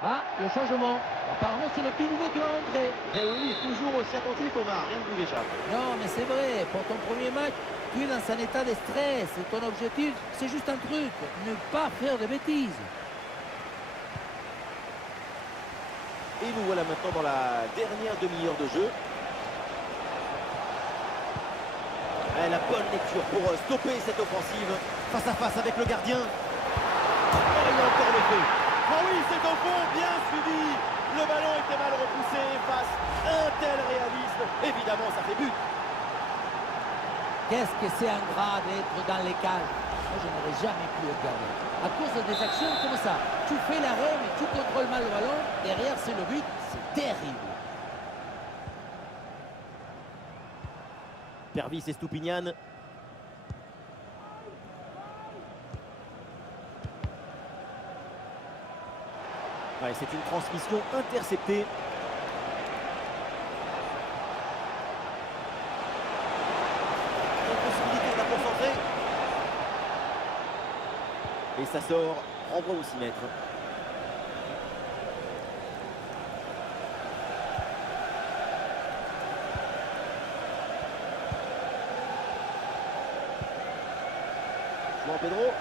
Ah, le changement. Apparemment, c'est le petit nouveau qui va rentrer. Et oui, toujours aussi attentif Omar, rien ne vous échappe. Non, mais c'est vrai, pour ton premier match, tu es dans un état de stress. Et ton objectif, c'est juste un truc, ne pas faire de bêtises. Et nous voilà maintenant dans la dernière demi-heure de jeu. Et la bonne lecture pour stopper cette offensive. Face à face avec le gardien. Oh, il y a encore le feu. Oh oui, c'est au fond, bien suivi. Le ballon était mal repoussé face à un tel réalisme. Évidemment, ça fait but. Qu'est-ce que c'est ingrat d'être dans les cages. Moi, je n'aurais jamais pu regarder. À cause des actions comme ça, tu fais l'arrêt, mais tu contrôles mal le ballon. Derrière, c'est le but. C'est terrible. Pervis et Stupinian. Ouais, c'est une transmission interceptée. Une possibilité de la concentrer. Et ça sort, renvoi au 6 mètres. João Pedro.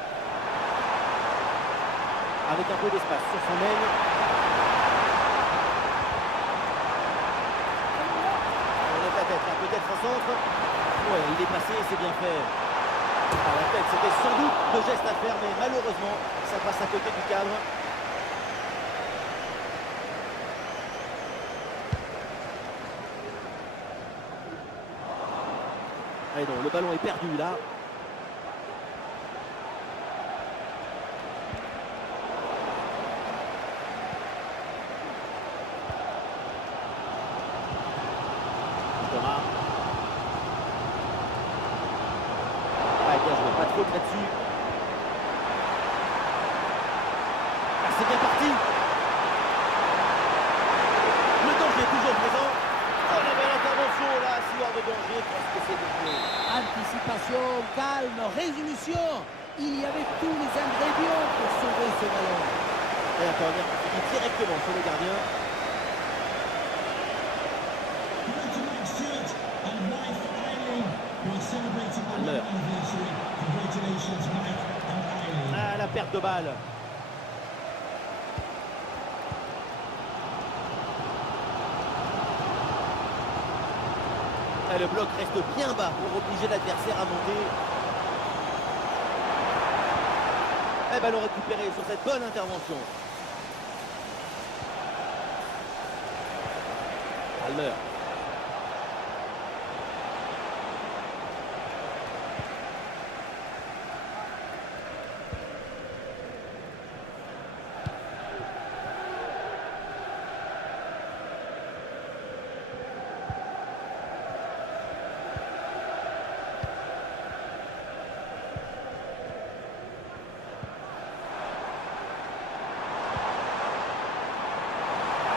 Avec un peu d'espace sur son aile. On lève la tête, là, peut-être un centre. Ouais, il est passé, c'est bien fait. À la tête, c'était sans doute le geste à faire, mais malheureusement, ça passe à côté du cadre. Allez donc, le ballon est perdu là. Thomas. Ah, bien joué, pas trop là-dessus. Ah, c'est bien parti. Le danger est toujours présent. Oh, la belle intervention là, si hors de danger, parce que c'est de jouer. Anticipation, calme, résolution. Il y avait tous les ingrédients pour sauver ce ballon. Et un corner qui finit directement sur le gardien. Palmer. Ah, la perte de balle. Et le bloc reste bien bas pour obliger l'adversaire à monter. Et ballon récupéré sur cette bonne intervention. Palmer.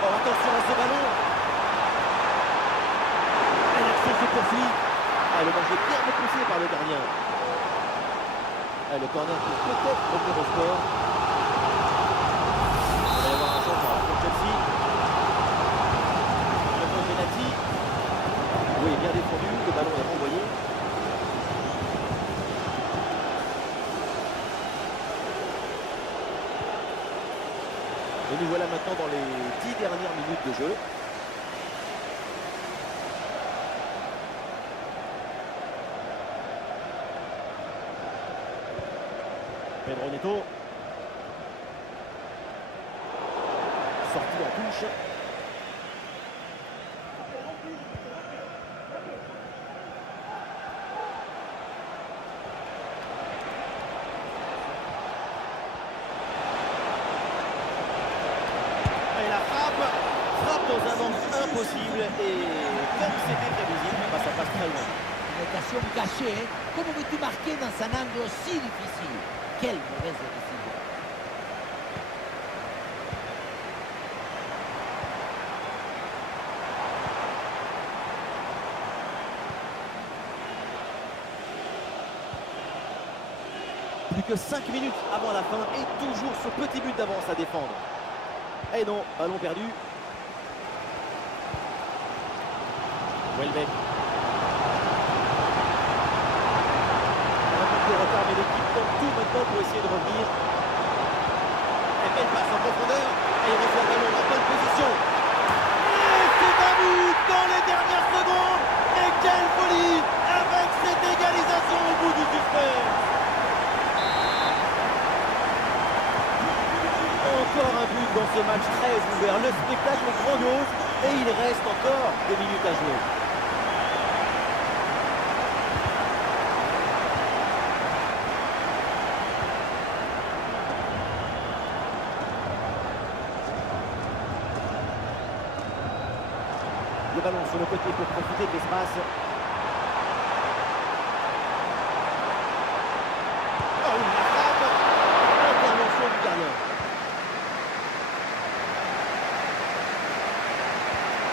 Oh, attention à ce ballon. Et l'action se poursuit. Ah, le danger bien repoussé par le gardien. Et le corner peut peut-être revenir au score. Il va y avoir un changement pour Chelsea. Le point penalty. Oui, bien défendu. Le ballon est renvoyé. Et nous voilà maintenant dans les 10 dernières minutes de jeu. Pedro Neto. Sorti en touche. Et la frappe dans un angle impossible. Et comme c'était prévisible, bah, ça passe très loin. Une occasion cachée. Comment veux-tu marquer dans un angle si difficile? Quelle mauvaise décision. Plus que 5 minutes avant la fin et toujours ce petit but d'avance à défendre. Et non, ballon perdu. Welbeck. Un but de retard, mais l'équipe tente tout maintenant pour essayer de revenir. Et elle passe en profondeur. Et il reçoit le ballon en bonne position. Et c'est un but dans les dernières secondes. Et quelle folie avec cette égalisation au bout du suspense. Encore un but dans ce match très ouvert. Le spectacle est grandiose et il reste encore des minutes à jouer. Le ballon sur le côté pour profiter de l'espace. Oh, la frappe. Intervention du gardien.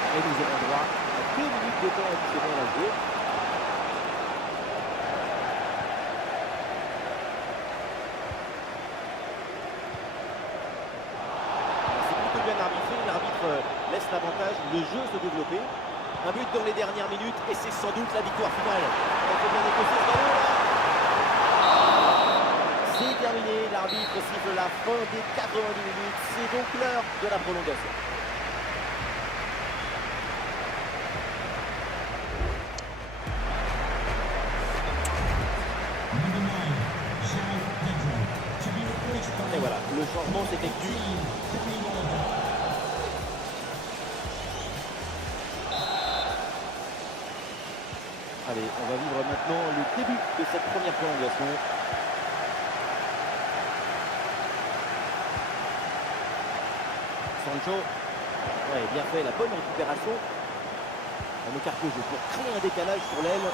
Et nous aurons droit à 2 minutes de temps additionnel à jouer. C'est plutôt bien arbitré. L'arbitre laisse l'avantage, le jeu se développer. Un but dans les dernières minutes et c'est sans doute la victoire finale. Il faut bien négocier ce ballon là. C'est terminé. L'arbitre siffle la fin des 90 minutes. C'est donc l'heure de la prolongation. Et voilà, le changement s'effectue. Allez, on va vivre maintenant le début de cette première prolongation. Sancho, ouais, bien fait, la bonne récupération. On écarte le jeu pour créer un décalage sur l'aile.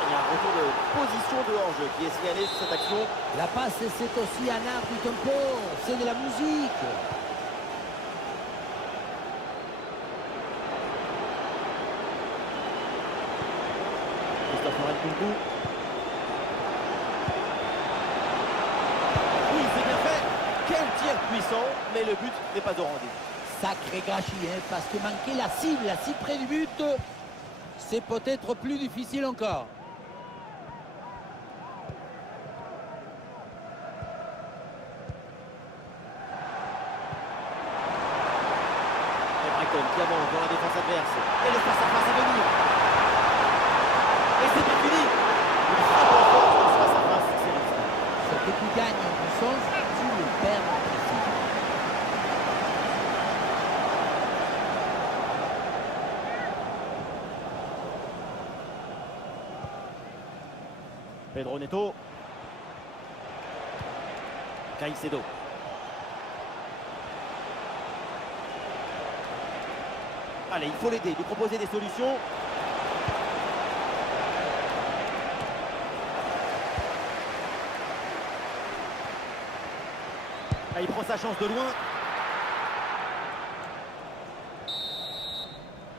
Il y a un retour de position de hors-jeu qui est signalé sur cette action. La passe, c'est aussi un art du tempo, c'est de la musique. Christophe Nkunku. Oui, c'est bien fait. Quel tir puissant, mais le but n'est pas au rendez-vous. Sacré gâchis, hein, parce que manquer la cible, si près du but, c'est peut-être plus difficile encore. Et Brighton qui avance dans la défense adverse. Et le face-à-face à venir. Et c'est bien fini. Une frappe en force dans ce face-à-face, c'est risqué. Ce que tu gagnes en puissance, tu le perds en précision. Pedro Neto. Caicedo. Allez, il faut l'aider, lui proposer des solutions. Ah, il prend sa chance de loin.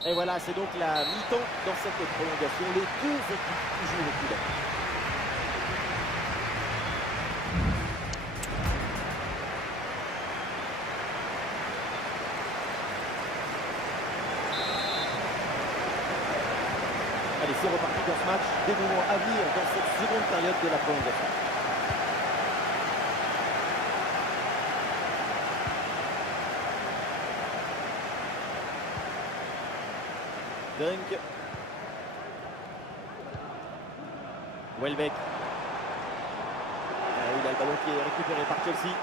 Et voilà, c'est donc la mi-temps dans cette prolongation. Les deux équipes qui jouent le coup d'œil. Allez, c'est reparti dans ce match. Des moments à venir dans cette seconde période de la prolongation. Dunk. Welbeck. Il a le ballon qui est récupéré par Chelsea.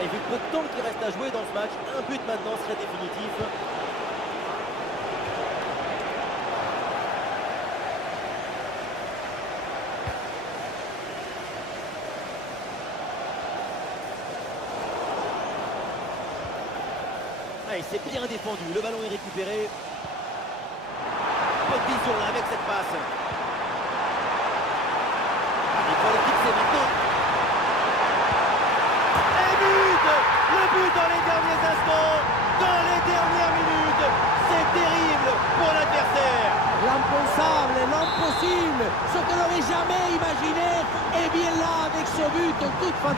Et vu peu de temps qu'il reste à jouer dans ce match, un but maintenant serait définitif. Allez, c'est bien défendu, le ballon est récupéré. Bonne vision là avec cette passe. Allez, pour l'équipe, c'est maintenant. Le but dans les derniers instants, dans les dernières minutes, c'est terrible pour la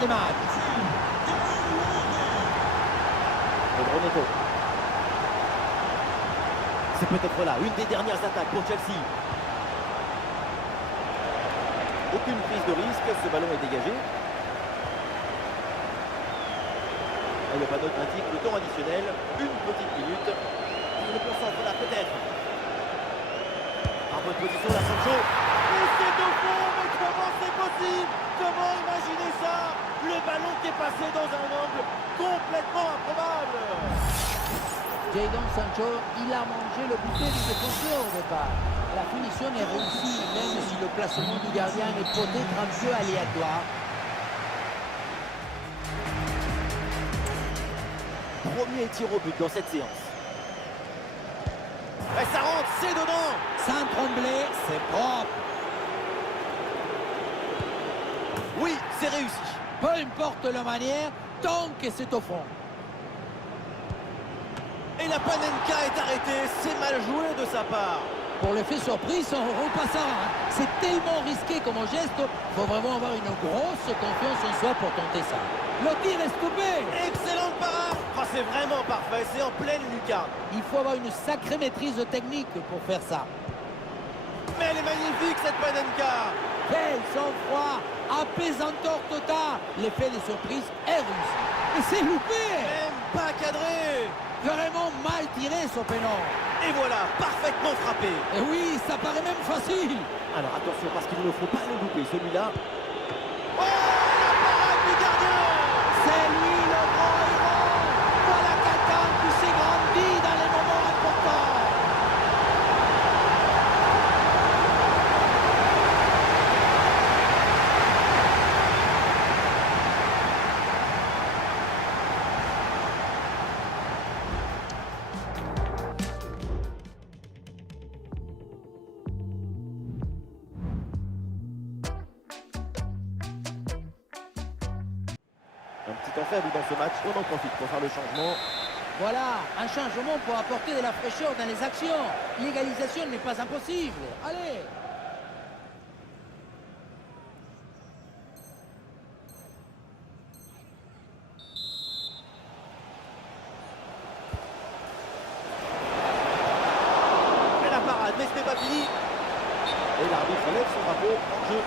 de match. Pedro Neto. C'est peut-être là une des dernières attaques pour Chelsea. Aucune prise de risque, ce ballon est dégagé. Et le panneau indique le temps additionnel, une petite minute. Il le concentre là peut-être. En bonne position la Sancho. Et c'est au fond, mais comment c'est possible? Comment imaginer ça? Le ballon qui est passé dans un angle complètement improbable. Jadon Sancho, il a mangé le bouquet du défenseur au départ. La finition est réussie, même si le placement du gardien est peut-être un peu aléatoire. Premier tir au but dans cette séance. Et ça rentre, c'est dedans. Sans trembler, c'est propre. Oui, c'est réussi. Peu importe la manière, tant que c'est au fond. Et la Panenka est arrêtée, c'est mal joué de sa part. Pour l'effet surprise, on repassera. C'est tellement risqué comme geste, il faut vraiment avoir une grosse confiance en soi pour tenter ça. Le tir est stoppé. Excellente parade. Oh, c'est vraiment parfait, c'est en pleine lucarne. Il faut avoir une sacrée maîtrise technique pour faire ça. Mais elle est magnifique cette Panenka. Quel sang-froid, apaisanteur total. L'effet de surprise est réussi. Et c'est loupé. Même pas cadré. Vraiment mal tiré ce pénal. Et voilà, parfaitement frappé. Et oui, ça paraît même facile. Alors attention parce qu'il ne faut pas le louper celui-là. Oh, la parade du gardien. C'est lui le grand héros. Voilà quelqu'un qui s'est grandi dans les moments importants. Un petit temps faible dans ce match, on en profite pour faire le changement. Voilà, un changement pour apporter de la fraîcheur dans les actions. L'égalisation n'est pas impossible. Allez. Et la parade, mais ce n'est pas fini. Et l'arbitre lève son drapeau en jeu.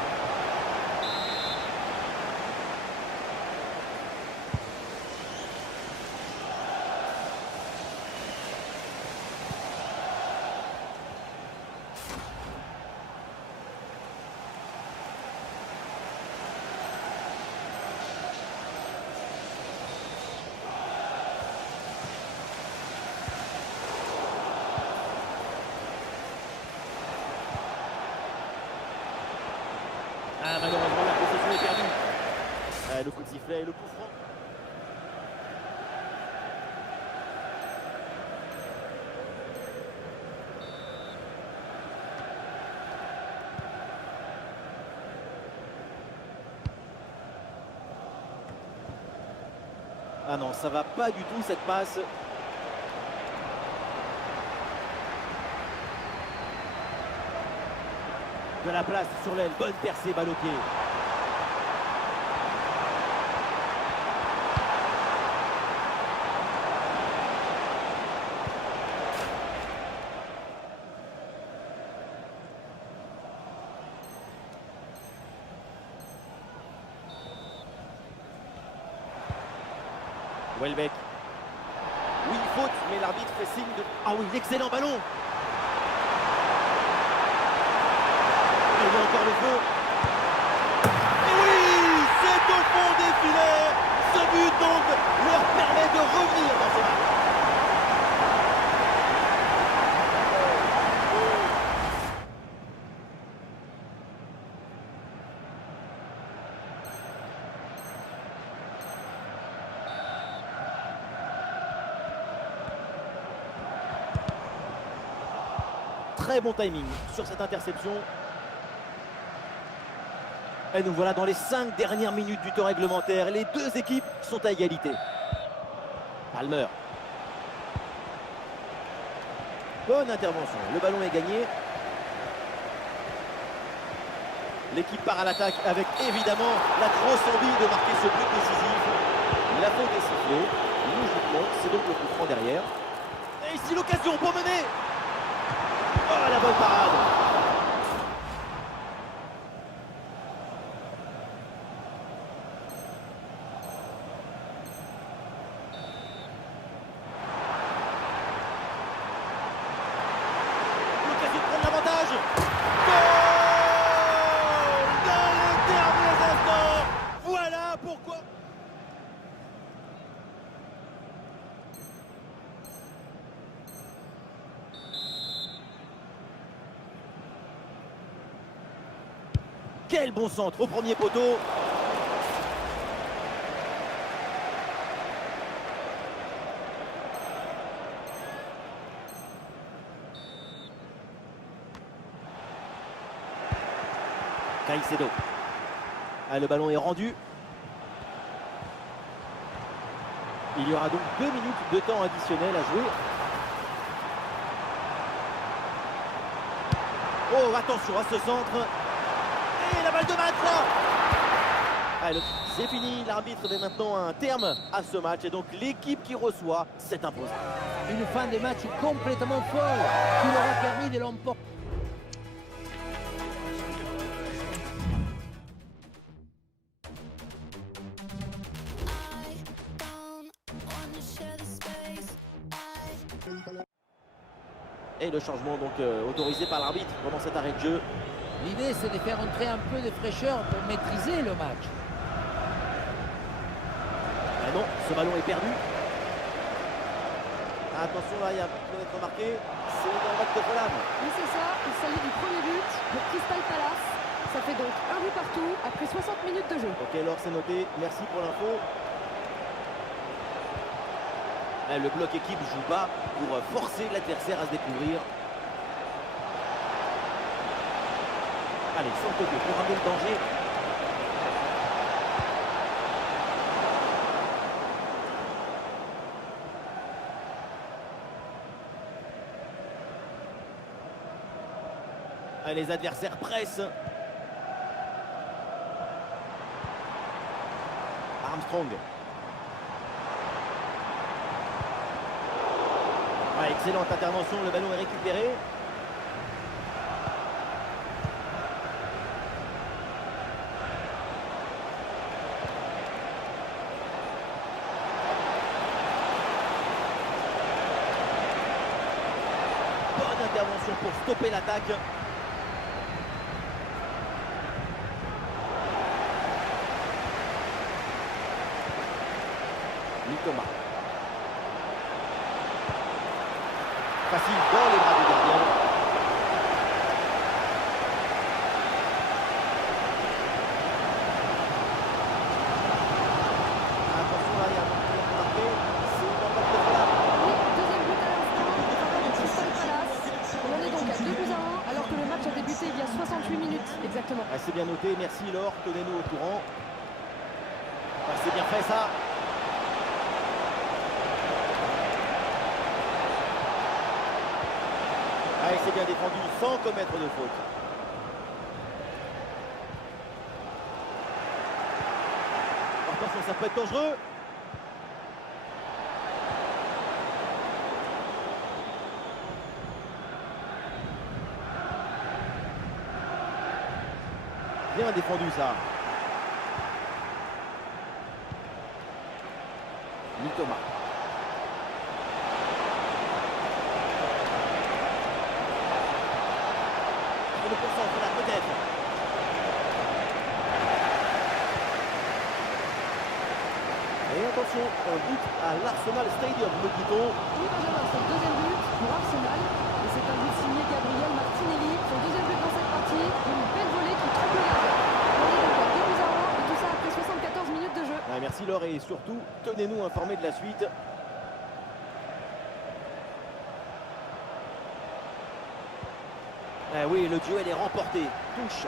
Ah, malheureusement, la possession est perdue. Le coup de sifflet et le coup franc. Ah non, ça va pas du tout cette passe. De la place sur l'aile, bonne percée, balle au pied. Welbeck. Oui, faute, mais l'arbitre fait signe de... Ah oui, l'excellent ballon. Et il y a encore le feu. Et oui, c'est au fond des filets. Ce but donc leur permet de revenir dans ce match. Très bon timing sur cette interception. Et nous voilà dans les 5 dernières minutes du temps réglementaire. Les deux équipes sont à égalité. Palmer. Bonne intervention. Le ballon est gagné. L'équipe part à l'attaque avec évidemment la grosse envie de marquer ce but décisif. La faute est sifflée. Logiquement, c'est donc le coup franc derrière. Et ici l'occasion pour mener. Oh, la bonne parade. L'occasion de prendre l'avantage. Goal dans les derniers instants. Voilà pourquoi. Quel bon centre au premier poteau. Caicedo. Ah, le ballon est rendu. Il y aura donc 2 minutes de temps additionnel à jouer. Oh, attention à ce centre. Et la balle de match. Allez, c'est fini. L'arbitre met maintenant un terme à ce match. Et donc l'équipe qui reçoit s'est imposée. Une fin de match complètement folle qui leur a permis de l'emporter. Et le changement donc autorisé par l'arbitre pendant cet arrêt de jeu. L'idée, c'est de faire entrer un peu de fraîcheur pour maîtriser le match. Ah non, ce ballon est perdu. Attention là, il y a un peut être marqué. C'est dans le match de Fulham. Oui, c'est ça. Il s'agit du premier but pour Crystal Palace. Ça fait donc un but partout après 60 minutes de jeu. Ok, alors c'est noté. Merci pour l'info. Le bloc équipe joue bas pour forcer l'adversaire à se découvrir. Allez, sur le côté pour ramener le danger. Allez, les adversaires pressent. Armstrong. Ah, excellente intervention, le ballon est récupéré. Bonne intervention pour stopper l'attaque. Thomas. Facile dans les bras du gardien. Attention là, il y a un marqué. C'est dans le match de Fulham. Oui, deuxième but à l'instant en faveur de Crystal Palace. On est donc à 2-1 alors que le match a débuté il y a 68 minutes exactement. Ah, c'est bien noté, merci Laure, tenez-nous au courant. Ah, c'est bien fait ça. Ah, c'est bien défendu sans commettre de faute. Attention, ça peut être dangereux. Bien défendu ça. Thomas. Et le concentre là peut-être. Et attention, un but à l'Arsenal Stadium, me dit-on. Oui, Benjamin, c'est le deuxième but pour Arsenal. Et c'est un but signé Gabriel Martinelli. Son deuxième but dans cette partie. Une belle volée qui trompe le gardien. On est donc à 2-1 et tout ça après 74 minutes de jeu. Ah, merci Laure et surtout, tenez-nous informés de la suite. Ah oui, le duel est remporté. Touche.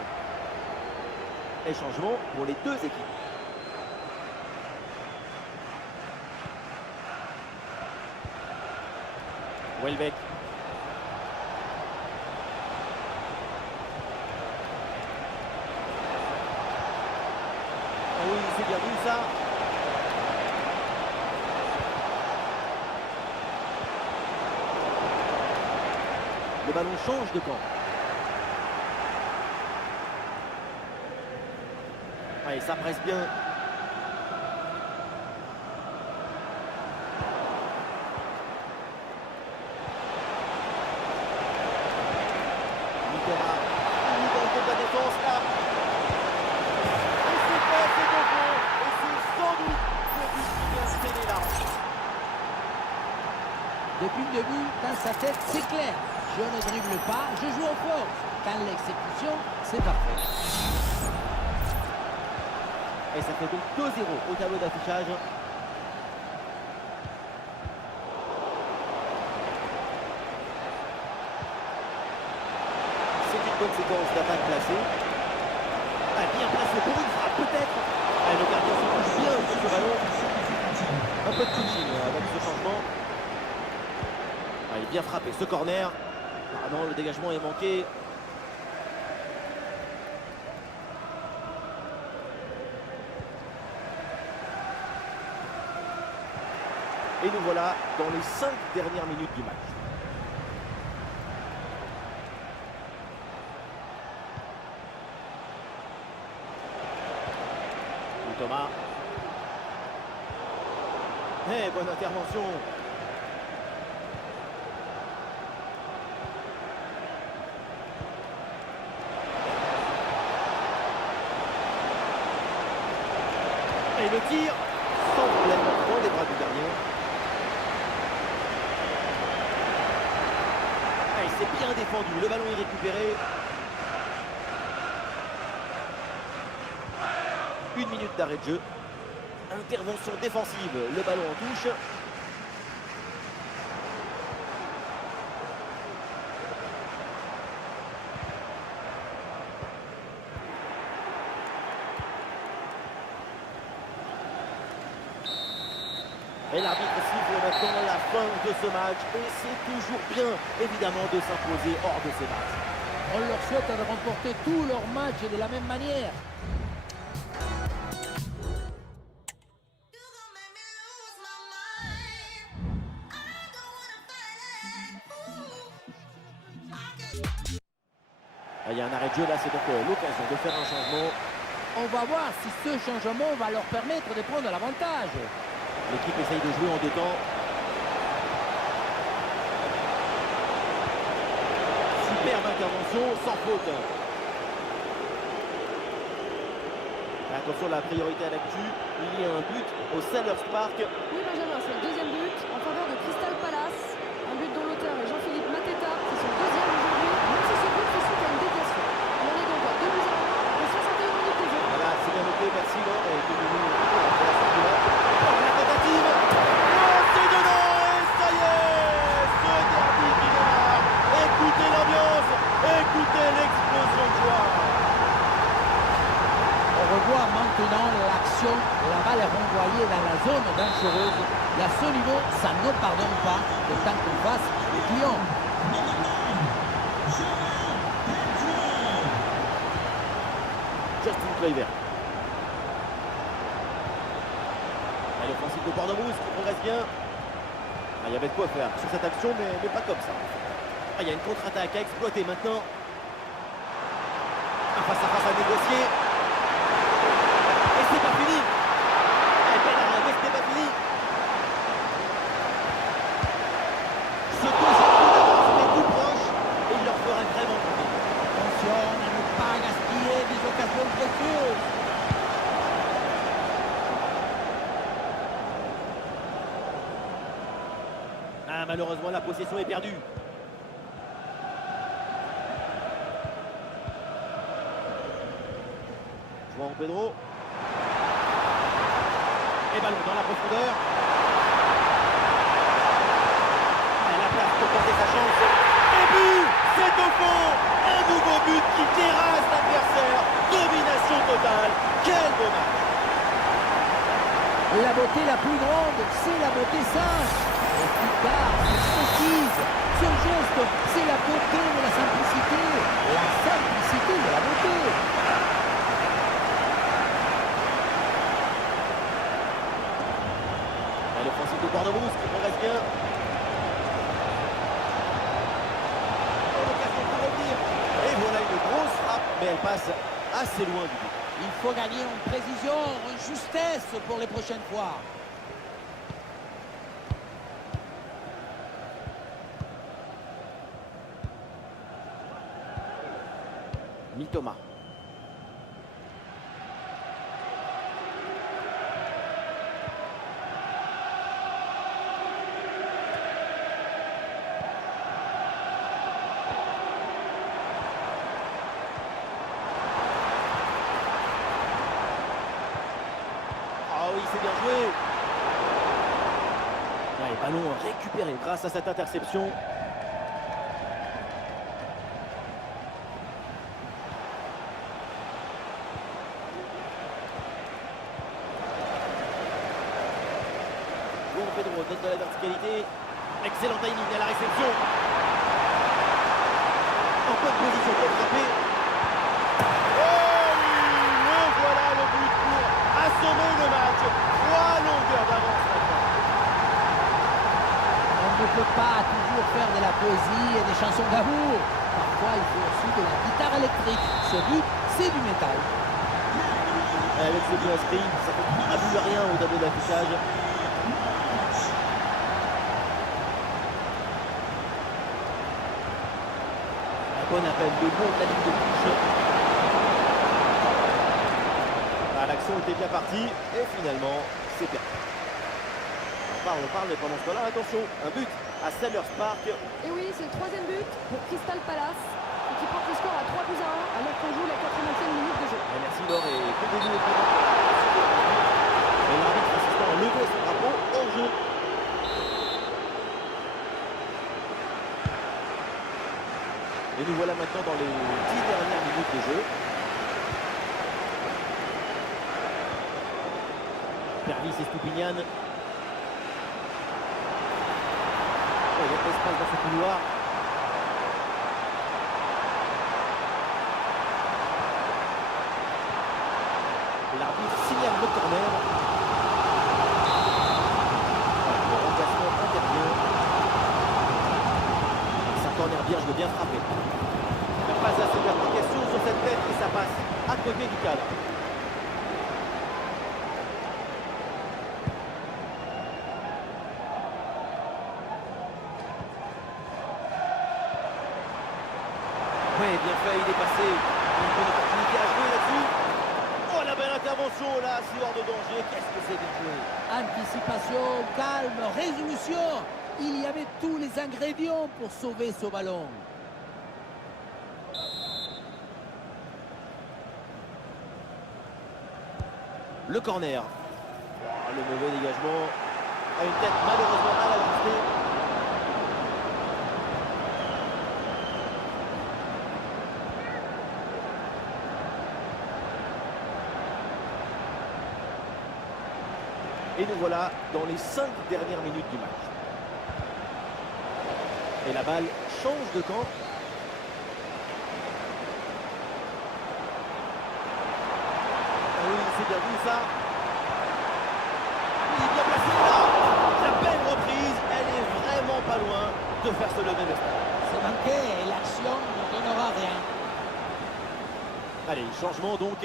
Et changement pour les deux équipes. Welbeck. bien vu ça. Le ballon change de camp. Allez, ça presse bien. Mitoma, il dans le de la défense là. Et c'est fait, c'est au fond. Et c'est sans doute le but qui vient sceller là. Depuis le début, dans sa tête, c'est clair. Je ne dribble pas, je joue en force. Dans l'exécution, c'est parfait. Et ça fait donc 2-0 au tableau d'affichage. C'est une bonne séquence d'attaque placée. Ah, bien placé pour une frappe peut-être. Ah, le gardien se touche bien sur ce ballon. Un peu de coaching avec ce changement. Ah, il est bien frappé ce corner. Ah non, le dégagement est manqué. Et nous voilà dans les 5 dernières minutes du match. Thomas. Eh, bonne intervention. Et le tir, sans problème dans les bras du gardien. Allez, c'est bien défendu, le ballon est récupéré. 1 minute d'arrêt de jeu. Intervention défensive, le ballon en touche. Et l'arbitre siffle maintenant la fin de ce match. Et c'est toujours bien, évidemment, de s'imposer hors de ces matchs. On leur souhaite de remporter tous leurs matchs de la même manière. Il y a un arrêt de jeu là, c'est donc l'occasion de faire un changement. On va voir si ce changement va leur permettre de prendre l'avantage. L'équipe essaye de jouer en 2 temps. Superbe intervention, sans faute. Attention, la priorité à l'actu. Il y a un but au Sellers Park. Oui, Benjamin, c'est le deuxième but en faveur de Crystal Palace. Un but dont l'auteur est Jean-Philippe Mateta. C'est son deuxième aujourd'hui, même si ce but fait suite à une déviation. On est donc à 2-1 après 61 minutes de jeu. Voilà, c'est bien noté, merci Laure. Et la tentative. Oh, c'est dedans et ça y est, ce derby qui démarre. Écoutez l'ambiance, écoutez l'explosion de joie. On revoit maintenant l'action. La balle est renvoyée dans la zone dangereuse. Et à ce niveau, ça ne pardonne pas le temps qu'on fasse le client. Justin Kluivert. Et l'offensive de Bordeaux-Brousse qui progresse bien. Ah, il y avait de quoi faire sur cette action, mais pas comme ça. Ah, il y a une contre-attaque à exploiter maintenant. Un face-à-face à négocier. Et c'est pas fini. Et belle arrêt, mais c'est pas fini. Ce deuxième coup d'avance est tout proche et il leur ferait vraiment plaisir. Attention à ne pas gaspiller des occasions précieuses. Ah, malheureusement, la possession est perdue. João Pedro. Et ballon dans la profondeur. Et la place pour tenter sa chance. Et but, c'est au fond. Un nouveau but qui terrasse l'adversaire. Domination totale. Quel dommage. La beauté la plus grande, c'est la beauté sage. Et plus tard, c'est précise. Ce geste, c'est la beauté de la simplicité. La simplicité de la beauté. elle passe assez loin du but. Il faut gagner en précision, en justesse pour les prochaines fois. Mitoma. Ah oui, c'est bien joué. Ouais, ballon récupéré grâce à cette interception. João Pedro donne de la verticalité. Excellent timing à la réception. En bonne position pour frapper. Oh oui, le voilà le but pour assommer le match. 3 longueurs d'avance maintenant. On ne peut pas toujours faire de la poésie et des chansons d'amour. Parfois, il faut aussi de la guitare électrique. Ce but, c'est du métal. Avec ce but inscrit, ça fait plus rien au tableau d'affichage. Bon appel, le bon de la ligne de touche. Ah, l'action était bien partie et finalement c'est perdu. On parle, mais pendant ce temps-là, attention, un but à Sellers Park. Et oui, c'est le 3e but pour Crystal Palace, qui porte le score à 3 buts à 1 alors qu'on joue la 80e minute de jeu. Et merci Laure et que des joueurs et l'arbitre assistant a levé son drapeau en jeu. Et nous voilà maintenant dans les 10 dernières minutes de jeu. Pervis et Stupinian. Oh, il y a de l'espace dans ce couloir. L'arbitre signale le corner. Le remplacement intervient. Ça corner bien, je veux bien frapper. Il n'y a pas assez d'application sur cette tête et ça passe à côté du cadre. Oui, bien fait, il est passé. Une bonne opportunité à jouer là-dessus. Oh, la belle intervention là, c'est hors de danger. Qu'est-ce que c'est bien joué. Anticipation, calme, résolution. Il y avait tous les ingrédients pour sauver ce ballon. Le corner. Oh, le mauvais dégagement. À une tête malheureusement mal ajustée. Et nous voilà dans les 5 dernières minutes du match. Et la balle change de camp. Ah oui, c'est bien vu ça. Il est bien placé là. La belle reprise, elle est vraiment pas loin de faire se lever le stade. C'est manqué et l'action ne donnera rien. Allez, changement donc.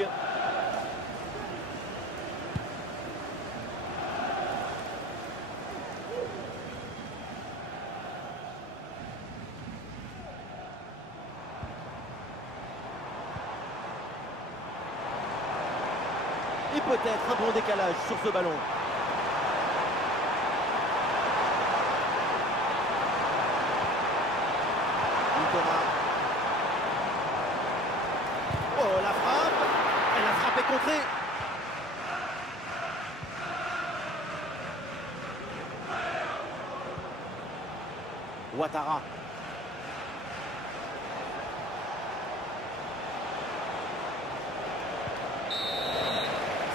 Et peut-être un bon décalage sur ce ballon. Mitoma. Oh, la frappe. Elle a frappé contrée. Ouattara.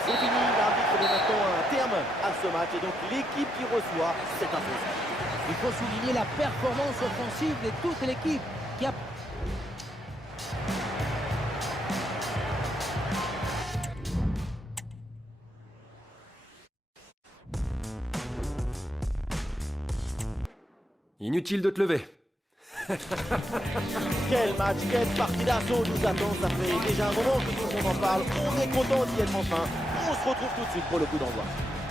C'est fini, l'arbitre met maintenant un terme à ce match et donc l'équipe qui reçoit cette imposée. Il faut souligner la performance offensive de toute l'équipe qui a... Inutile de te lever. Quel match, quelle partie d'assaut nous attend. Ça fait déjà un moment que tout le monde en parle. On est content d'y être enfin. On se retrouve tout de suite pour le coup d'envoi.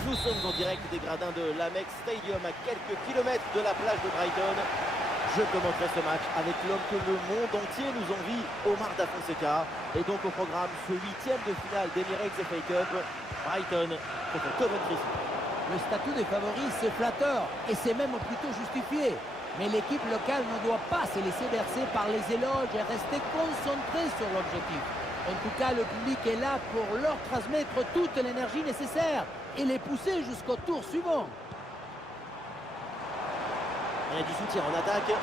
Nous sommes en direct des gradins de l'Amex Stadium à quelques kilomètres de la plage de Brighton. Je commenterai ce match avec l'homme que le monde entier nous envie, Omar Da Fonseca. Et donc au programme ce 8e de finale d'Emirates FA Cup, Brighton contre Coventry. Le statut des favoris, c'est flatteur et c'est même plutôt justifié. Mais l'équipe locale ne doit pas se laisser bercer par les éloges et rester concentrée sur l'objectif. En tout cas, le public est là pour leur transmettre toute l'énergie nécessaire et les pousser jusqu'au tour suivant. Il y a du soutien en attaque.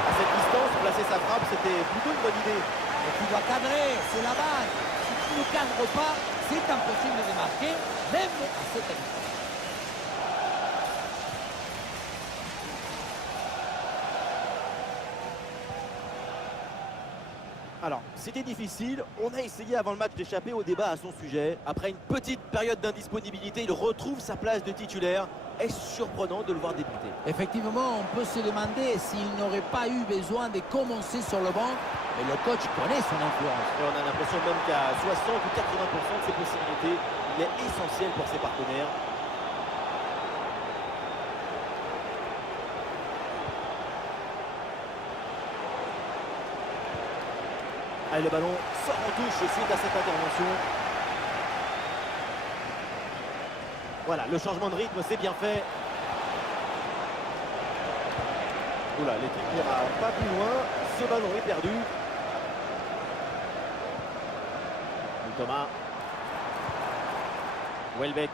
À cette distance, placer sa frappe, c'était plutôt une bonne idée. Et tu dois cadrer, c'est la base. Si tu ne cadres pas, c'est impossible de marquer, même à cette distance. Alors, c'était difficile. On a essayé avant le match d'échapper au débat à son sujet. Après une petite période d'indisponibilité, il retrouve sa place de titulaire. Est-ce surprenant de le voir débuter? Effectivement, on peut se demander s'il n'aurait pas eu besoin de commencer sur le banc, mais le coach connaît son influence. Et on a l'impression même qu'à 60 ou 80% de ses possibilités, il est essentiel pour ses partenaires. Allez, le ballon sort en touche suite à cette intervention. Voilà, le changement de rythme, c'est bien fait. Oula, l'équipe n'ira pas plus loin. Ce ballon est perdu. Thomas. Welbeck.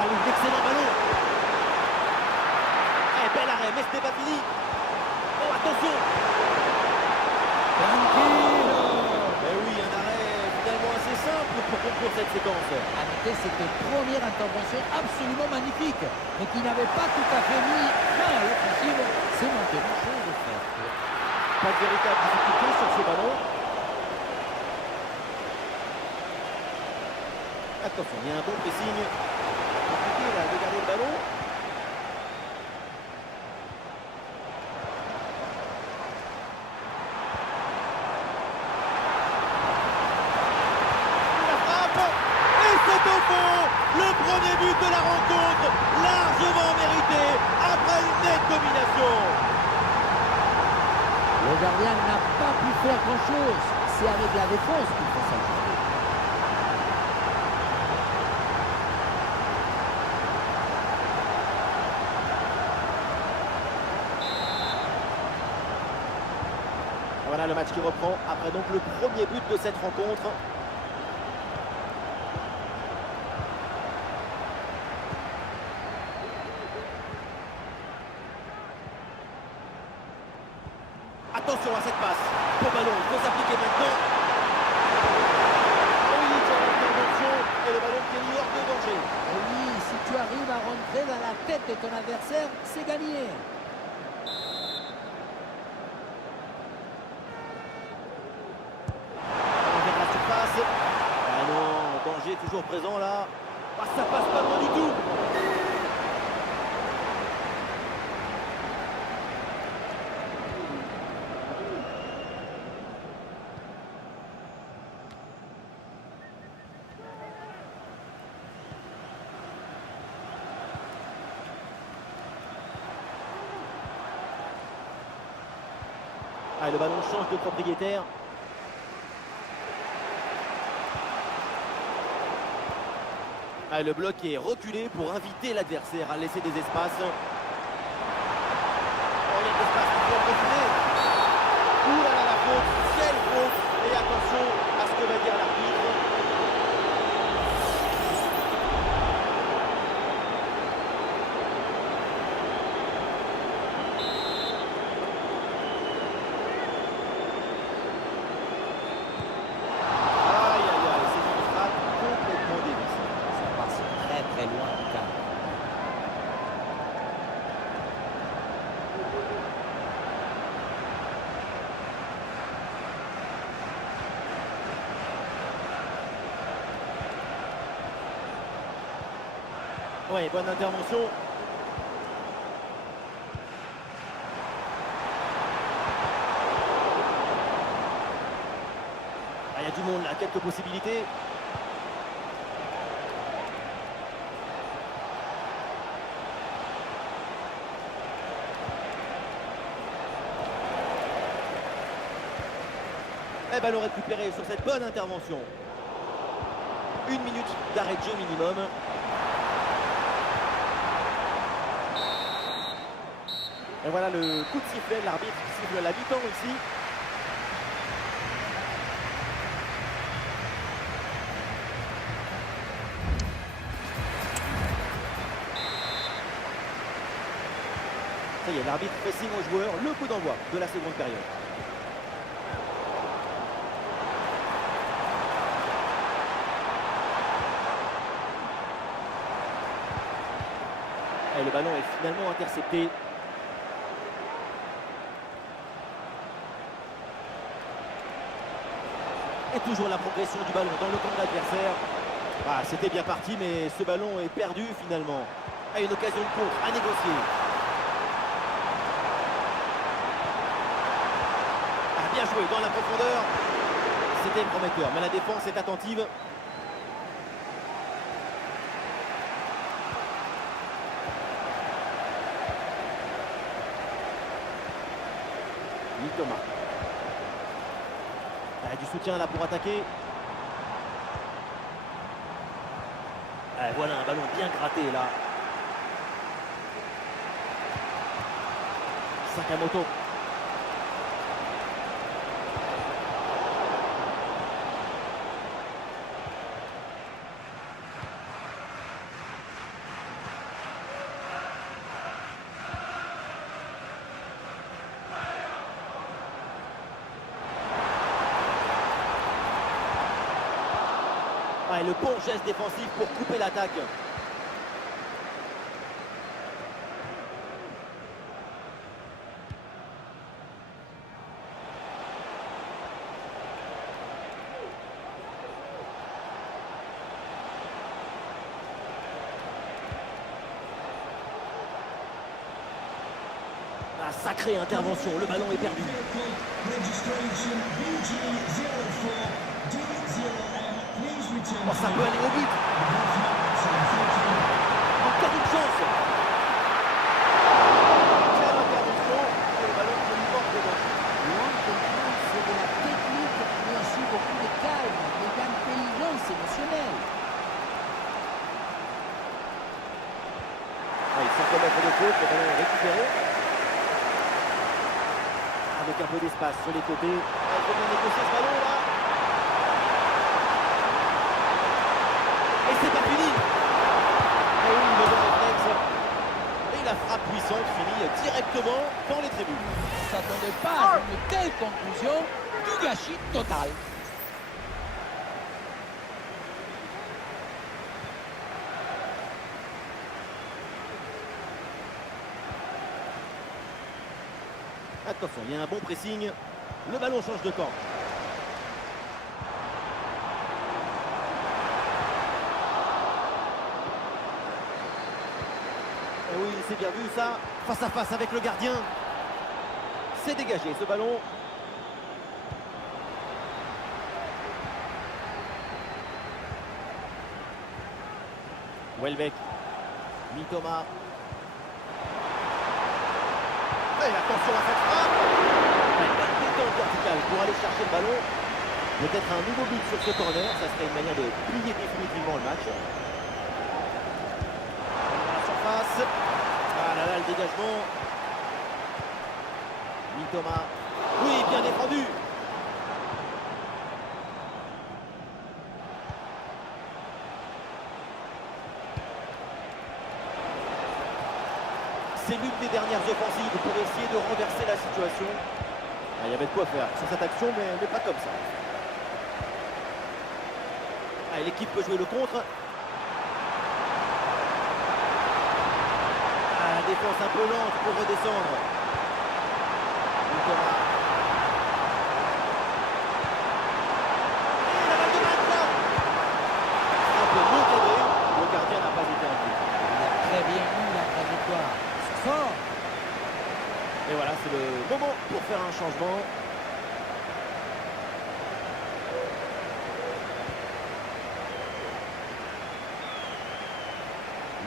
Ah oui, excellent ballon. Eh, bel arrêt, mais ce n'est pas fini. Oh, attention. Tranquille. Eh oui, un arrêt finalement assez simple pour conclure cette séquence. À noter cette première intervention absolument magnifique, mais qui n'avait pas tout à fait mis fin à l'offensive. C'est maintenant chose de faire. Pas de véritable difficulté sur ce ballon. Attention, il y a un bon pressing. Compliqué là de garder le ballon. La frappe. Et c'est au fond. Le premier but de la rencontre. Largement mérité. Après une nette domination. Le gardien n'a pas pu faire grand-chose. C'est avec la défense qu'il faut s'ajuster. Voilà le match qui reprend après donc le premier but de cette rencontre. Attention à cette passe. Beau ballon, il faut s'appliquer maintenant. Oui, c'est l'intervention et le ballon qui est mis hors de danger. Et oui, si tu arrives à rentrer dans la tête de ton adversaire, c'est gagné. Vers la surface. Ah non, danger toujours présent là. Ah, ça passe pas loin du tout. Ah, le ballon change de propriétaire. Ah, le bloc est reculé pour inviter l'adversaire à laisser des espaces. Oh, il y a de l'espace qu'il faut refuser. Ouh là là, la faute, quelle faute. Et attention à ce que va dire l'arbitre. Aïe aïe aïe, c'est une frappe complètement dévissée. Ça passe très très loin du cadre. Ouais, bonne intervention. Ah, il y a du monde là, quelques possibilités. Et ballon récupéré sur cette bonne intervention. 1 minute d'arrêt de jeu minimum. Et voilà le coup de sifflet, l'arbitre siffle la mi-temps ici. Ça y est, l'arbitre fait signe aux joueurs, le coup d'envoi de la seconde période. Et le ballon est finalement intercepté. Et toujours la progression du ballon dans le camp de l'adversaire. Ah, c'était bien parti, mais ce ballon est perdu finalement. Ah, une occasion de contre à négocier. Ah, bien joué dans la profondeur. C'était prometteur, mais la défense est attentive. Thomas. Du soutien là pour attaquer. Voilà un ballon bien gratté là. Sakamoto. Et le bon geste défensif pour couper l'attaque. Ah, sacrée intervention, le ballon est perdu. Oh, ça peut aller au but. Encore une chance. Quelle intervention. Et le ballon se lui porte devant. C'est de la technique, mais aussi beaucoup de calme, de l'intelligence émotionnelle. Il sans commettre de faute, le ballon est récupéré. Avec un peu d'espace sur les côtés. Il faut bien négocier ce ballon là. Et c'est pas fini. Et oui, le bon réflexe. Et la frappe puissante finit directement dans les tribunes. On ne s'attendait pas à une telle conclusion, du gâchis total. Attention, il y a un bon pressing. Le ballon change de camp. Et oui, c'est bien vu ça. Face à face avec le gardien. C'est dégagé ce ballon. Welbeck. Mitoma. Et attention à cette frappe. Une détente verticale pour aller chercher le ballon. Peut-être un nouveau but sur ce corner. Ça serait une manière de plier définitivement le match. La surface. Ah là là, le dégagement. Mitoma. Oui, bien défendu. C'est l'une des dernières offensives pour essayer de renverser la situation. Ah, il y avait de quoi faire sur cette action, mais pas comme ça. Ah, l'équipe peut jouer le contre. Ah, la défense un peu lente pour redescendre. Mitoma. Et la balle de maintenant. Un peu non cadré. Le gardien n'a pas été inclus. Il a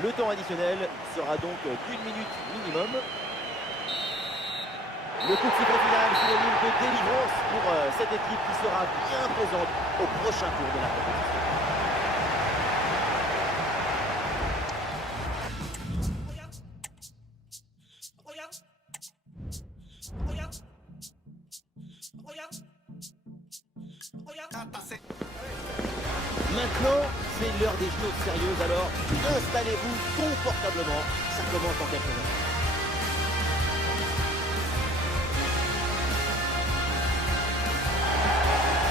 Le temps additionnel sera donc d'1 minute minimum. Le coup de sifflet final, synonyme de délivrance pour cette équipe qui sera bien présente au prochain tour de la compétition. Maintenant, c'est l'heure des choses sérieuses, alors installez-vous confortablement, ça commence dans quelques instants.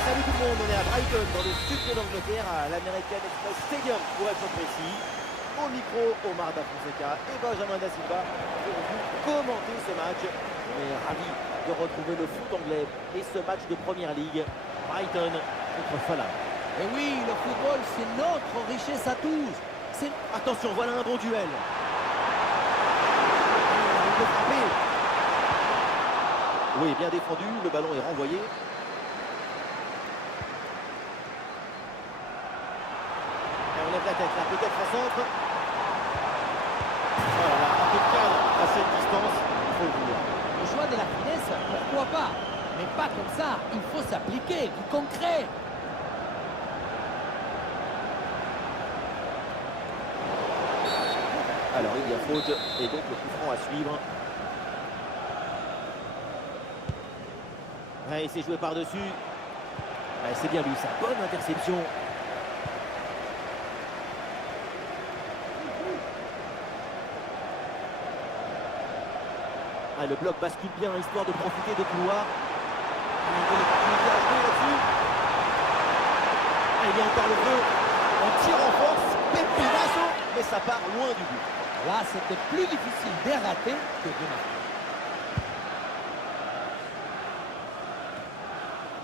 Salut tout le monde, on est à Brighton, dans le sud de l'Angleterre, à l'American Express Stadium, pour être précis. Au micro, Omar Da Fonseca et Benjamin Da Silva pour vous commenter ce match. On est ravis de retrouver le foot anglais et ce match de Première Ligue, Brighton contre Fulham. Et oui, le football, c'est notre richesse à tous. Attention, voilà un bon duel. Il peut frapper. Oui, bien défendu, le ballon est renvoyé. Et on lève la tête, là, peut-être un centre. Voilà, un peu de cadre à cette distance, il faut le dire. Le choix de la finesse, pourquoi pas? Mais pas comme ça, il faut s'appliquer, du concret. Alors il y a faute et donc le coup franc à suivre. Ouais, il s'est joué par-dessus. Ouais, c'est bien lui, sa bonne interception. Ah, le bloc bascule bien, histoire de profiter des couloirs. Il y a une bonne opportunité à jouer là-dessus. Ah, il y a encore le feu. On tire en force, pépinazo, mais ça part loin du but. Là, c'était plus difficile de rater que de marquer.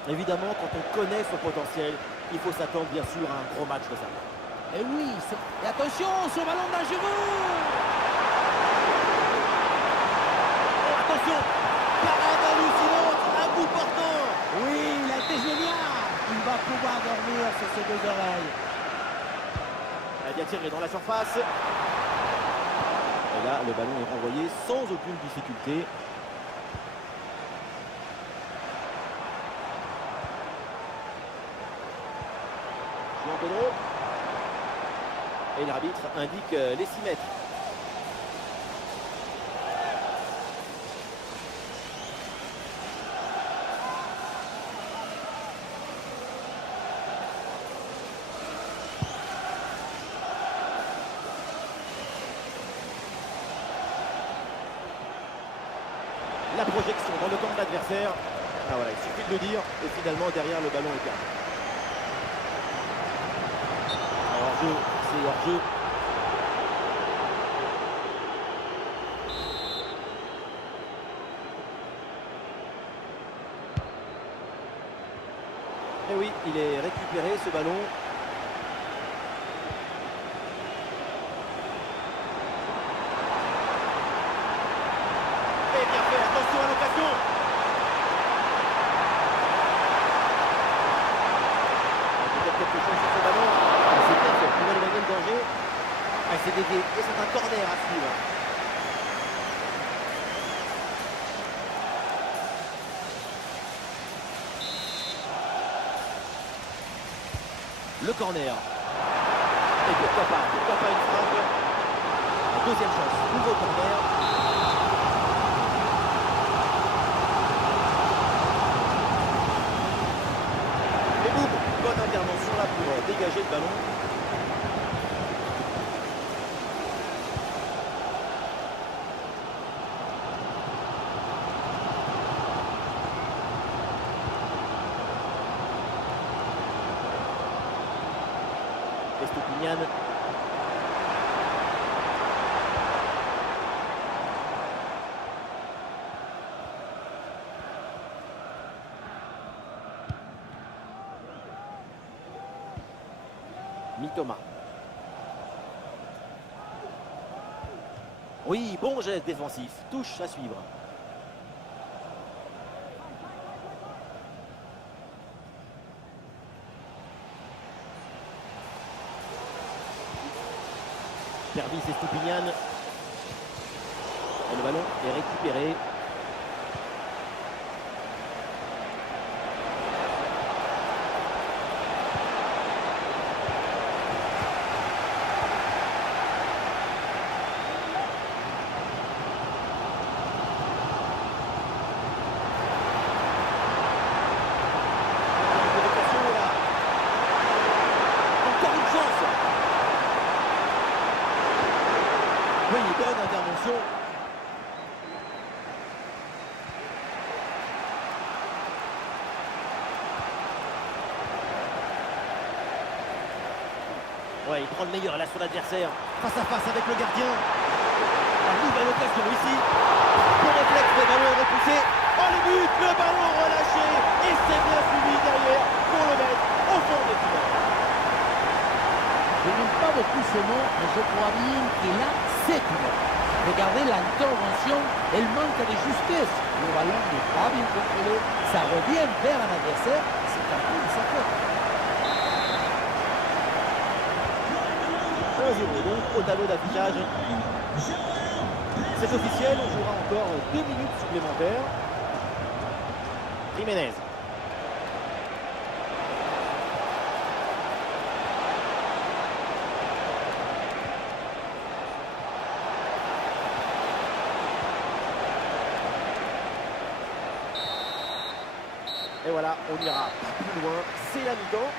Évidemment, quand on connaît son potentiel, il faut s'attendre bien sûr à un gros match de sa part. Et oui, et attention, ce ballon dangereux. Oh, attention, parade hallucinante, un coup portant. Oui, il a été génial. Il va pouvoir dormir sur ses deux oreilles. Elle a bien tiré dans la surface. Et là, le ballon est renvoyé sans aucune difficulté. Jean Pedro. Et l'arbitre indique les 6 mètres. La projection dans le camp de l'adversaire. Ah voilà, il suffit de le dire. Et finalement, derrière, le ballon est perdu. Hors-jeu, c'est hors-jeu. Et oui, il est récupéré ce ballon. Et bien fait, attention à l'occasion. Peut-être quelque chose sur ce ballon. Ah, c'est bien fait, pour éloigner le danger. Ah, c'est dévié et c'est un corner à suivre. Le corner. Et pourquoi pas une frappe. Deuxième chance, nouveau corner. Et boum, bonne intervention là pour dégager le ballon. Estupiñán. Mitoma. Oui, bon geste défensif. Touche à suivre. Pervis et Stupinian. Et le ballon est récupéré. Oui, bonne intervention. Ouais, il prend le meilleur là sur l'adversaire. Face à face avec le gardien. La nouvelle occasion ici. Bon réflexe, le ballon est repoussé. Oh le but, le ballon relâché. Et c'est bien suivi derrière pour le mettre au fond des filets. Je n'aime pas beaucoup ce nom, mais je crois bien qu'il a 7 mots. Regardez l'intervention, elle manque de justesse. Le ballon n'est pas bien contrôlé, ça revient vers un adversaire, c'est un peu de sa faute. 1-0 donc au tableau d'affichage. C'est officiel, on jouera encore 2 minutes supplémentaires. Jiménez. Et voilà, on ira pas plus loin, c'est la mi-temps.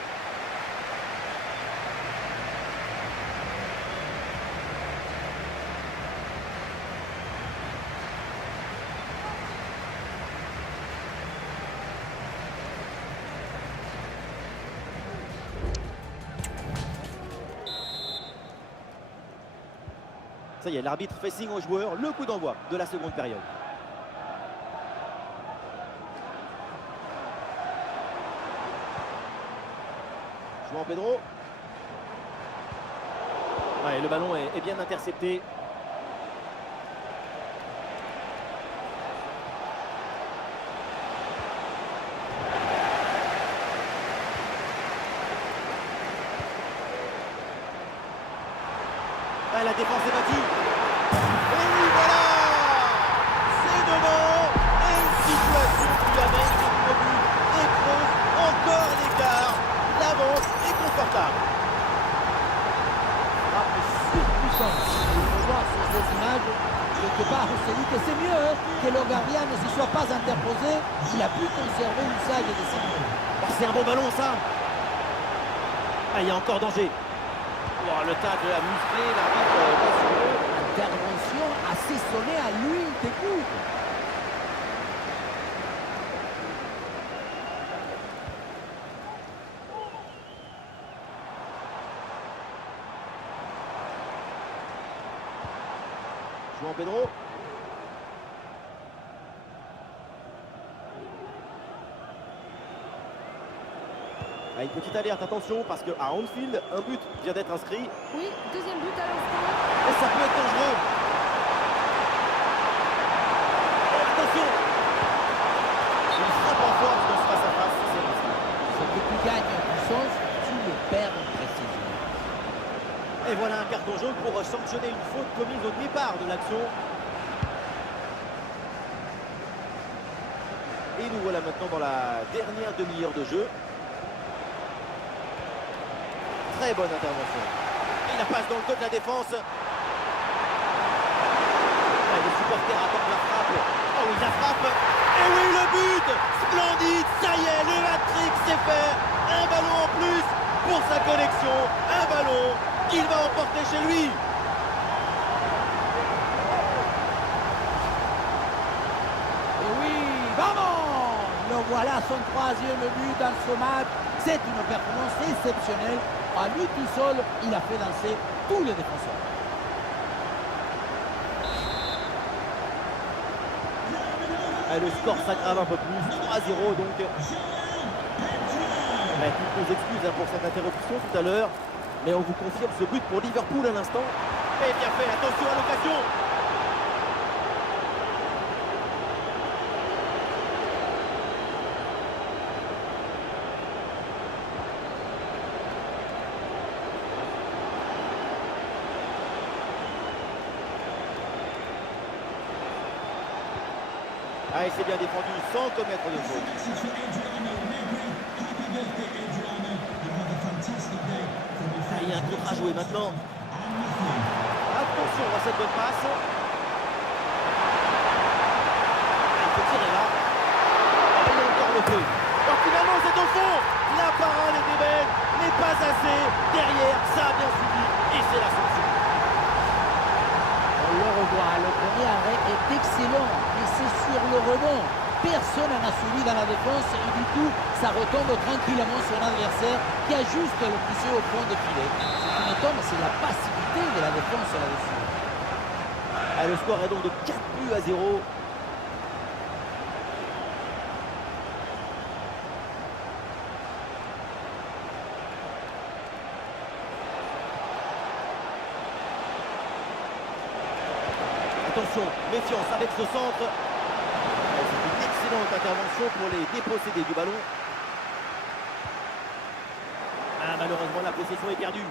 Ça y est, l'arbitre fait signe aux joueurs, le coup d'envoi de la seconde période. João Pedro. Ouais, le ballon est bien intercepté. Ah, la défense est battue. Et oui, voilà! C'est devant. Et une situation qui amène au but et creuse encore l'écart. L'avance est confortable. Frappe surpuissante. On voit sur ces images, quelque part, on se dit que c'est mieux que le gardien ne se soit pas interposé. Il a pu conserver l'usage de ses mains. Oh, c'est un bon ballon, ça. Ah, il y a encore danger. Oh, le tacle a musclé, l'arbitre va sur eux. Intervention assaisonnée à l'huile des coups. João Pedro. Ah, une petite alerte, attention, parce qu'à Anfield, un but vient d'être inscrit. Oui, deuxième but à l'instant. Et ça peut être dangereux. Attention. Une frappe en force dans ce face-à-face, c'est risqué. Ce que tu gagnes en puissance, tu le perds en précision. Et voilà un carton jaune pour sanctionner une faute commise au départ de l'action. Et nous voilà maintenant dans la dernière demi-heure de jeu. Très bonne intervention. Et la passe dans le dos de la défense. Ah, les supporters attendent la frappe. Oh oui, la frappe. Et oui, le but. Splendide. Ça y est, le hat-trick c'est fait. Un ballon en plus pour sa collection. Un ballon qu'il va emporter chez lui. Et oui, vamos! Le voilà son troisième but dans ce match. C'est une performance exceptionnelle. À lui tout seul, il a fait danser tous les défenseurs. Et le score s'aggrave un peu plus. 3-0 donc. Toutes nos excuses pour cette interruption tout à l'heure. Mais on vous confirme ce but pour Liverpool à l'instant. Et bien fait, attention à l'occasion. Ah, il s'est bien défendu sans commettre de faute. Ah, il y a un contre à jouer maintenant. Attention à cette bonne passe. Ah, il faut tirer là. Ah, il y a encore le feu. Oh, finalement, c'est au fond. La parade était belle, mais pas assez. Derrière, ça a bien suivi. Et c'est la sanction. On le revoit, le premier arrêt est excellent, mais c'est sur le rebond. Personne n'en a suivi dans la défense et du coup, ça retombe tranquillement sur l'adversaire qui ajuste le poussé au fond de filet. Ce qui m'étonne, c'est la passivité de la défense là-dessus. Ah, le score est donc de 4 buts à 0. Attention, méfiance avec ce centre. C'est une excellente intervention pour les dépossédés du ballon. Ah, malheureusement, la possession est perdue.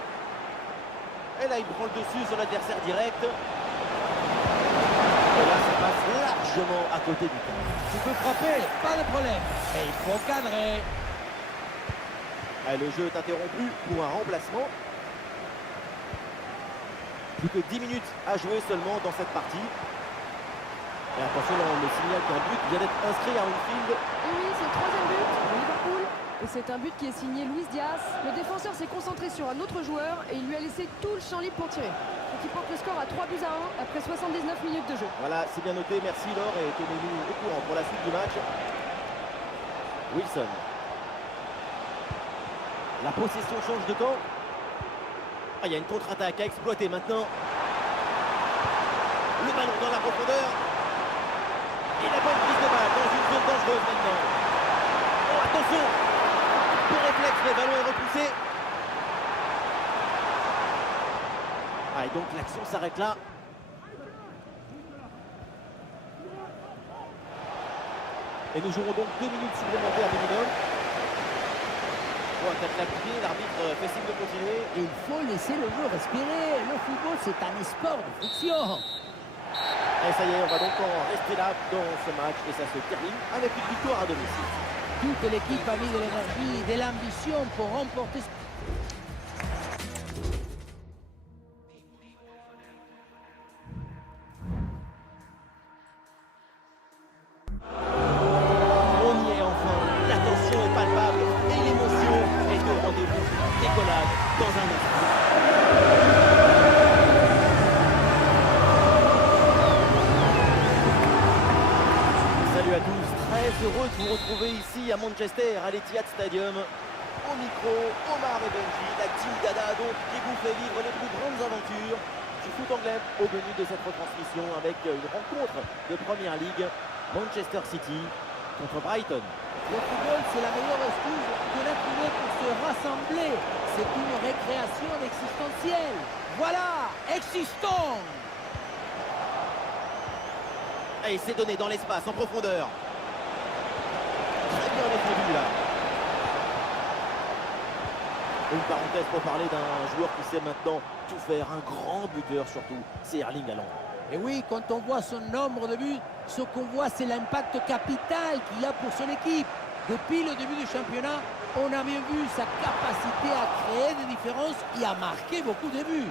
Et là, il prend le dessus sur l'adversaire direct. Et là, ça passe largement à côté du camp. Tu peux frapper, pas de problème, mais il faut cadrer. Ah, le jeu est interrompu pour un remplacement. Plus que 10 minutes à jouer seulement dans cette partie. Et attention, là, on me signale qu'un but vient d'être inscrit à Anfield. Et oui, c'est le troisième but pour Liverpool. Et c'est un but qui est signé Luis Diaz. Le défenseur s'est concentré sur un autre joueur et il lui a laissé tout le champ libre pour tirer. Et qui porte le score à 3 buts à 1 après 79 minutes de jeu. Voilà, c'est bien noté. Merci Laure et tenez-nous au courant pour la suite du match. Wilson. La possession change de camp. Ah, il y a une contre-attaque à exploiter maintenant. Le ballon dans la profondeur. Et la bonne prise de balle dans une zone dangereuse maintenant. Oh, attention! Bon réflexe, le ballon est repoussé. Ah, et donc l'action s'arrête là. Et nous jouerons donc 2 minutes supplémentaires minimum. Bon, attaque l'appuyer, l'arbitre fait signe de continuer. Il faut laisser le jeu respirer. Le football, c'est un sport de friction. Et ça y est, on va donc en rester là dans ce match et ça se termine avec une victoire à domicile. Toute l'équipe a mis de l'énergie et de l'ambition pour remporter ce... On y est enfin, la tension est palpable et l'émotion est au rendez-vous. Décollage dans un instant. Salut à tous, très heureux de vous retrouver ici à Manchester, à l'Etihad Stadium. Au micro, Omar et Benji, la Team Dada donc qui vous fait vivre les plus grandes aventures du foot anglais au menu de cette retransmission avec une rencontre de Première Ligue, Manchester City contre Brighton. Le football, c'est la meilleure excuse qu'on a trouvée pour se rassembler. C'est une récréation existentielle. Voilà, existons! Et c'est donné dans l'espace, en profondeur. Très bien défendu là. Une parenthèse pour parler d'un joueur qui sait maintenant tout faire, un grand buteur surtout, c'est Erling Haaland. Et oui, quand on voit son nombre de buts, ce qu'on voit, c'est l'impact capital qu'il a pour son équipe. Depuis le début du championnat, on a bien vu sa capacité à créer des différences et à marquer beaucoup de buts.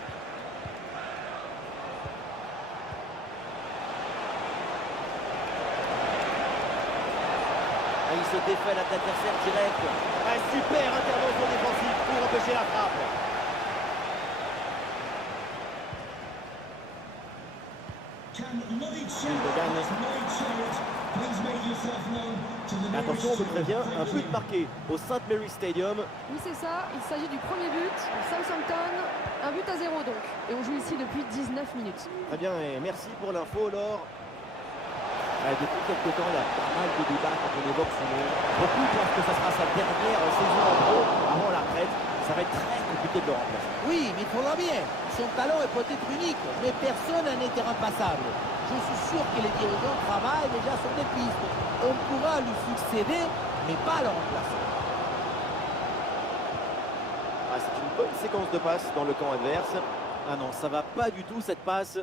Et il se défait l'attaque adversaire direct. Un super intervention défensive pour empêcher la frappe. Attention, on me prévient, un but marqué au St. Mary's Stadium. Oui, c'est ça. Il s'agit du premier but de Southampton. Un but à 0 donc. Et on joue ici depuis 19 minutes. Très bien, et merci pour l'info, Laure. Depuis quelques temps, il y a pas mal de débats quand on évoque son nom. Beaucoup pensent que ça sera sa dernière saison en pro avant la retraite. Ça va être très compliqué de le remplacer. Oui, mais il faudra bien. Son talent est peut-être unique, mais personne n'en est irremplaçable. Je suis sûr que les dirigeants travaillent déjà sur des pistes. On pourra lui succéder, mais pas le remplacer. Ah, c'est une bonne séquence de passes dans le camp adverse. Ah non, ça va pas du tout cette passe.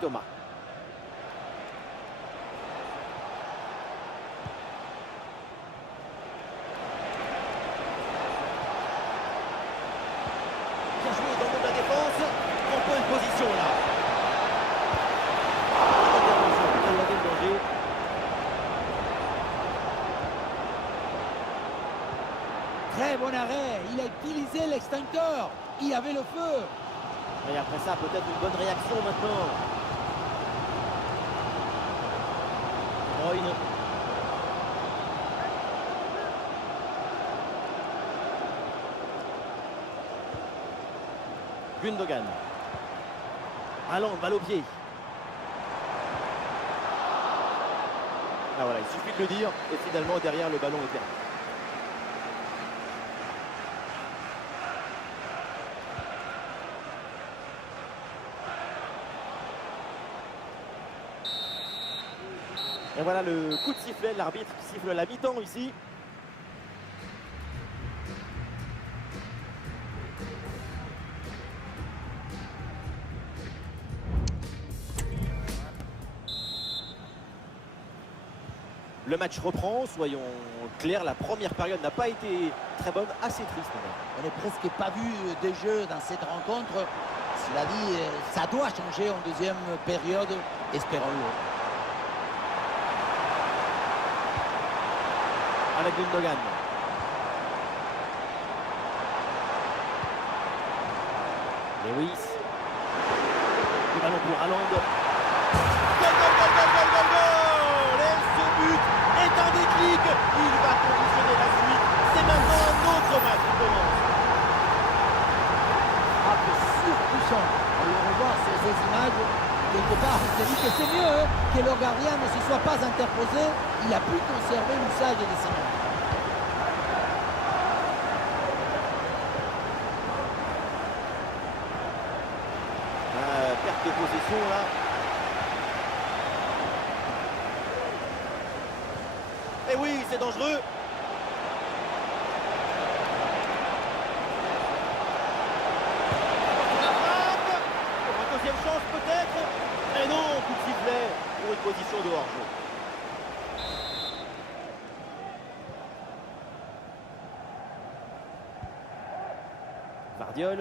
Thomas. Bien joué dans le dos de la défense. En bonne position là. Attention, éloigné le danger. Très bon arrêt. Il a utilisé l'extincteur. Il avait le feu. Et après ça, peut-être une bonne réaction maintenant. De Bruyne. Gundogan. Haaland, balle au pied. Ah voilà, il suffit de le dire. Et finalement, derrière, le ballon est perdu. Et voilà le coup de sifflet, l'arbitre qui siffle la mi-temps ici. Le match reprend, soyons clairs, la première période n'a pas été très bonne, assez triste même. On n'est presque pas vu de jeu dans cette rencontre. Cela dit, ça doit changer en deuxième période, espérons-le. Avec Gundogan. Lewis. Le ballon pour Haaland. Goal, goal, goal, goal, goal, goal, goal. Et ce but est un déclic. Il va conditionner la suite. C'est maintenant un autre match qui commence. Frappe surpuissant. On le revoit sur ces images. Quelque part, on se dit que c'est mieux que le gardien ne se soit pas interposé. Il a pu conserver l'usage de ses mains. Perte de possession là. Et oui, c'est dangereux. La frappe. Pour une deuxième chance peut-être. Mais non, coup de sifflet pour une position de hors-jeu. Vardiol.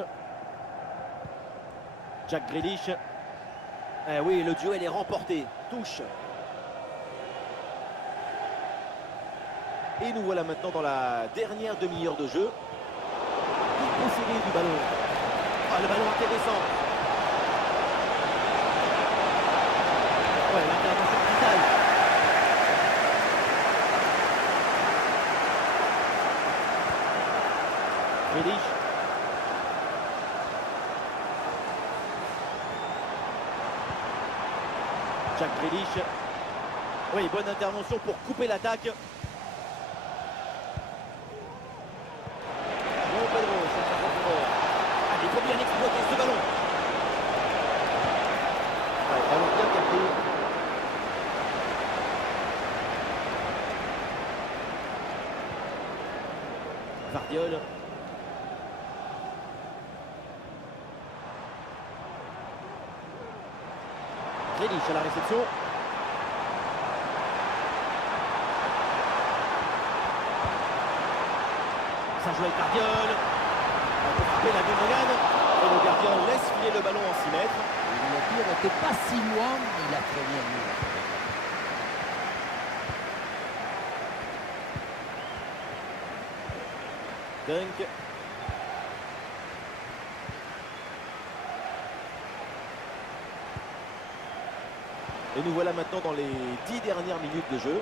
Jack Grealish. Eh oui, le duel est remporté. Touche. Et nous voilà maintenant dans la dernière demi-heure de jeu. Il possédait du ballon. Ah, le ballon intéressant. Ouais, l'intervention vitale. Grealish. Jack Grealish. Oui, bonne intervention pour couper l'attaque. Bon Pedro, c'est un profondeur. Allez, il faut bien exploiter ce ballon. Ouais, ballon bien capté. Vardiol. Grealish à la réception. Ça joue avec Vardiol. On peut frapper la Gundogan. Et le gardien laisse filer le ballon en 6 mètres. Le tir n'était pas si loin, mais il a très bien mis. Dunk. Et nous voilà maintenant dans les 10 dernières minutes de jeu.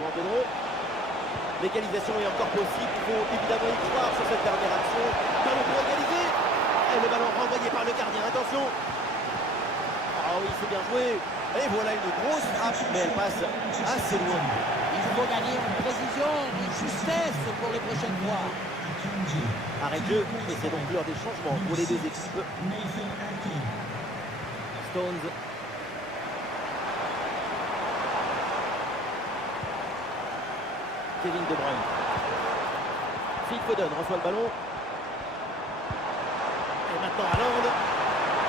João Pedro. L'égalisation est encore possible. Il faut évidemment y croire sur cette dernière action. Ballon pour égaliser. Et le ballon renvoyé par le gardien. Attention. Ah oui, c'est bien joué. Et voilà une grosse frappe, mais elle passe assez loin. Il faut gagner en précision, en justesse pour les prochaines fois. Arrêt de jeu, et c'est donc l'heure des changements pour les deux équipes. Stones. Kevin De Bruyne. Phil Foden reçoit le ballon. Et maintenant Haaland.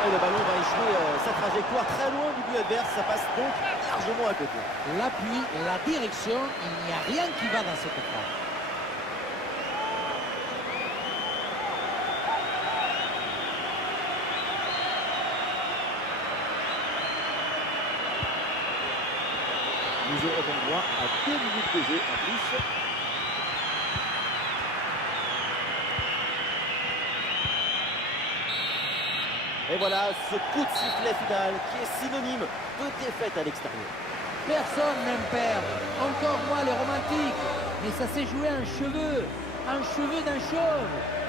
Et le ballon va échouer sa trajectoire très loin du but adverse. Ça passe donc largement à côté. L'appui, la direction, il n'y a rien qui va dans cette frappe. Nous aurons donc droit à 2 minutes de jeu en plus. Et voilà ce coup de sifflet final qui est synonyme de défaite à l'extérieur. Personne n'aime perdre, encore moins les romantiques. Mais ça s'est joué un cheveu d'un chauve.